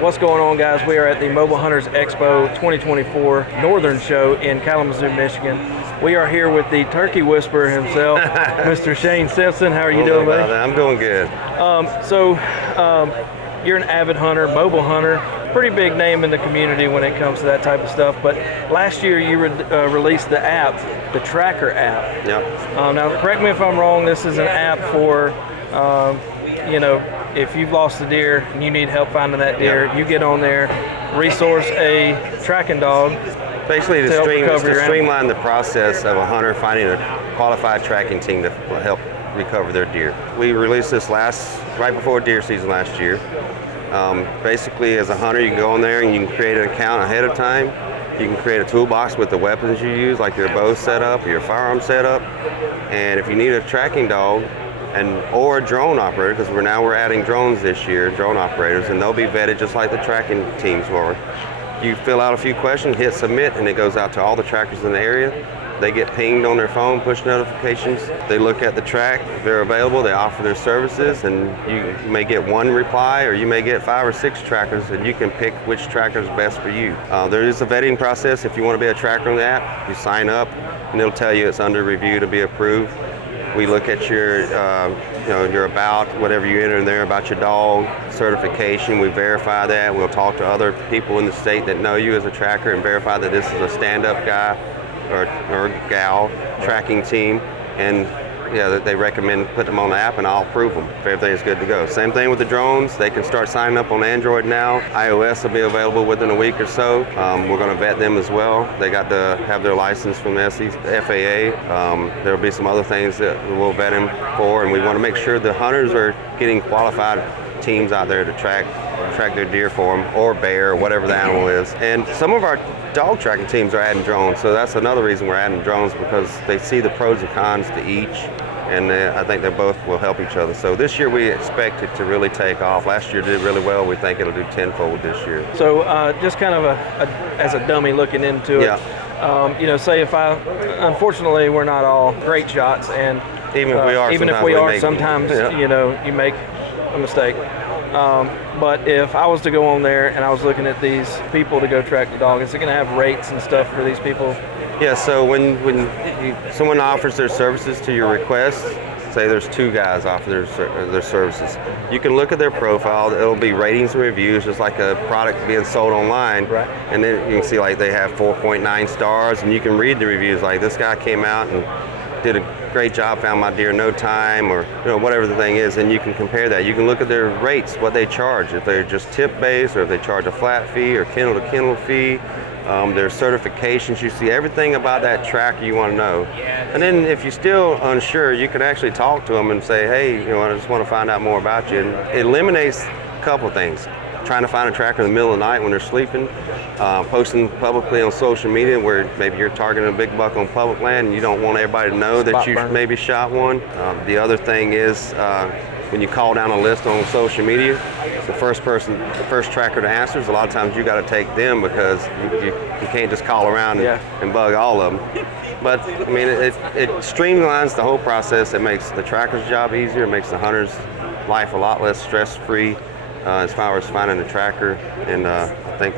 What's going on, guys? We are at the Mobile Hunters EXPO 2024 Northern Show in Kalamazoo, Michigan. We are here with the turkey whisperer himself, Mr. Shane Simpson. How are you doing, buddy? I'm doing good. You're an avid hunter, mobile hunter, pretty big name in the community when it comes to that type of stuff. But last year you released the app, the Trakr App. Yep. Now, correct me if I'm wrong, this is an app for, if you've lost a deer and you need help finding that deer, you get on there, resource a tracking dog. Basically, to streamline the process of a hunter finding a qualified tracking team to help recover their deer. We released this right before deer season last year. Basically, as a hunter, you can go on there and you can create an account ahead of time. You can create a toolbox with the weapons you use, like your bow setup, your firearm setup. And if you need a tracking dog, or a drone operator, because we're adding drones this year, drone operators, and they'll be vetted just like the tracking teams were. You fill out a few questions, hit submit, and it goes out to all the trackers in the area. They get pinged on their phone, push notifications. They look at the track, if they're available, they offer their services, and you may get one reply, or you may get 5 or 6 trackers, and you can pick which tracker is best for you. There is a vetting process. If you want to be a tracker on the app, you sign up, and it'll tell you it's under review to be approved. We look at your about, whatever you enter in there about your dog, certification. We verify that. We'll talk to other people in the state that know you as a tracker and verify that this is a stand-up guy or gal tracking team. And that they recommend putting them on the app, and I'll approve them if everything's good to go. Same thing with the drones. They can start signing up on Android now. iOS will be available within a week or so. We're going to vet them as well. They got to have their license from the FAA. There will be some other things that we'll vet them for, and we want to make sure the hunters are getting qualified teams out there to track their deer for them, or bear, or whatever the animal is. And some of our dog tracking teams are adding drones, so that's another reason we're adding drones, because they see the pros and cons to each, and I think they both will help each other. So this year we expect it to really take off. Last year did really well. We think it'll do tenfold this year. So just kind of as a dummy looking into it, say if unfortunately we're not all great shots, and even if we are, sometimes you make a mistake. But if I was to go on there and I was looking at these people to go track the dog, is it going to have rates and stuff for these people? Yeah, so when someone offers their services to your request, say there's 2 guys offer their services, you can look at their profile. It'll be ratings and reviews, just like a product being sold online. Right. And then you can see like they have 4.9 stars, and you can read the reviews like, this guy came out and did a great job, found my deer in no time, or whatever the thing is, and you can compare that. You can look at their rates, what they charge, if they're just tip based, or if they charge a flat fee or kennel to kennel fee, their certifications. You see everything about that tracker you want to know. And then if you're still unsure, you can actually talk to them and say, hey, I just want to find out more about you. And it eliminates a couple of things. Trying to find a tracker in the middle of the night when they're sleeping, posting publicly on social media where maybe you're targeting a big buck on public land and you don't want everybody to know that you maybe shot one. The other thing is when you call down a list on social media, the first tracker to answer is a lot of times you got to take them, because you can't just call around and bug all of them. But I mean, it streamlines the whole process. It makes the tracker's job easier. It makes the hunter's life a lot less stress-free. As far as finding a tracker, and I think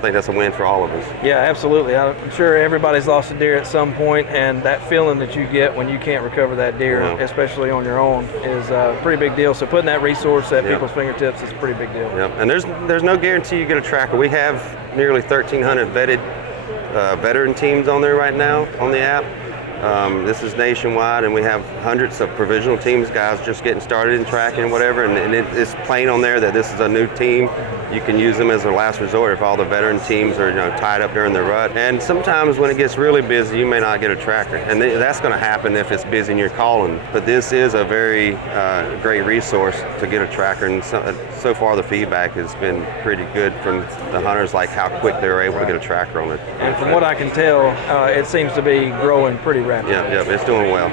that's a win for all of us. Yeah, absolutely. I'm sure everybody's lost a deer at some point, and that feeling that you get when you can't recover that deer, especially on your own, is a pretty big deal. So putting that resource at people's fingertips is a pretty big deal. Yep. And there's no guarantee you get a tracker. We have nearly 1,300 vetted veteran teams on there right now on the app. This is nationwide, and we have hundreds of provisional teams, guys just getting started in tracking and whatever, and it's plain on there that this is a new team. You can use them as a last resort if all the veteran teams are tied up during the rut. And sometimes when it gets really busy, you may not get a tracker, and that's going to happen if it's busy and you're calling. But this is a very great resource to get a tracker, and so far the feedback has been pretty good from the hunters, like how quick they're able to get a tracker on it. And from what I can tell, it seems to be growing pretty rapidly. Yeah, it's doing well.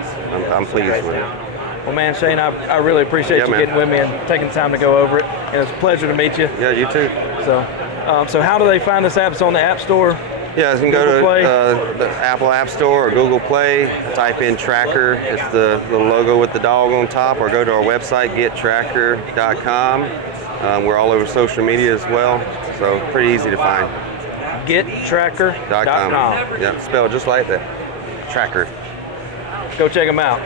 I'm pleased with it. Well, man, Shane, I really appreciate you getting with me and taking the time to go over it. And it's a pleasure to meet you. Yeah, you too. So how do they find this app? It's on the App Store? Yeah, you can go to the Apple App Store or Google Play, type in Trakr. It's the little logo with the dog on top, or go to our website, gettrakr.com. We're all over social media as well, so pretty easy to find. GetTrakr.com. Yep, spelled just like that. Trakr. Go check them out.